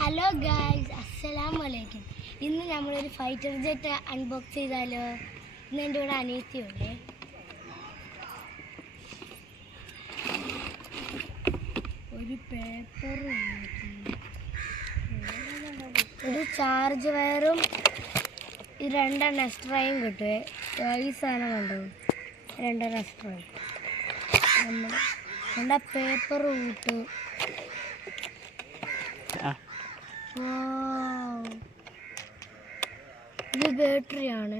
Hello guys, അസ്സലാമു അലൈക്കും. ഇന്ന് നമ്മളൊരു ഫൈറ്റർ ജെറ്റ് അൺബോക്സ് ചെയ്താലോ? ഇന്ന് എൻ്റെ കൂടെ അനിയത്തിയുണ്ട്. ഒരു പേപ്പർ, ഒരു ചാർജ് വയറും ഈ 2 എക്സ്ട്രയും കിട്ടുമേ. ഈ സാധനം കണ്ടോ, 2 എക്സ്ട്രയും നമ്മൾ 2 പേപ്പർ കൂട്ട്. ഇത് ബാറ്ററിയാണ്.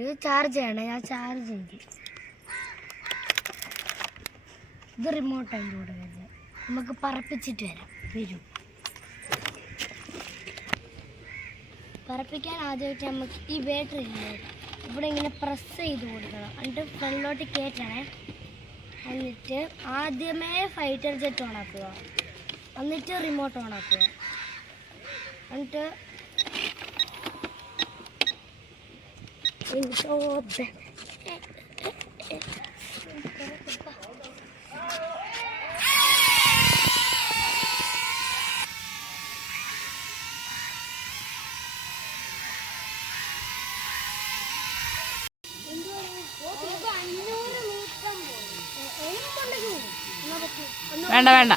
ഇത് ചാർജ് ചെയ്യണം. ഞാൻ ചാർജ് ചെയ്തു. ഇത് റിമോട്ട് അതിൻ്റെ കൂടെ വരുന്നത്. നമുക്ക് പറപ്പിച്ചിട്ട് വരും. പറപ്പിക്കാൻ ആദ്യമായിട്ട് നമുക്ക് ഈ ബാറ്ററി ഇവിടെ ഇങ്ങനെ പ്രസ് ചെയ്ത് കൊടുക്കണം. എന്നിട്ട് ഫ്രണ്ടിലോട്ട് കയറ്റണേ. എന്നിട്ട് ആദ്യമേ ഫൈറ്റർ ജെറ്റ് ഓൺ ആക്കുക, എന്നിട്ട് റിമോട്ട് ഓൺ ആക്കുക. എന്നിട്ട് വേണ്ട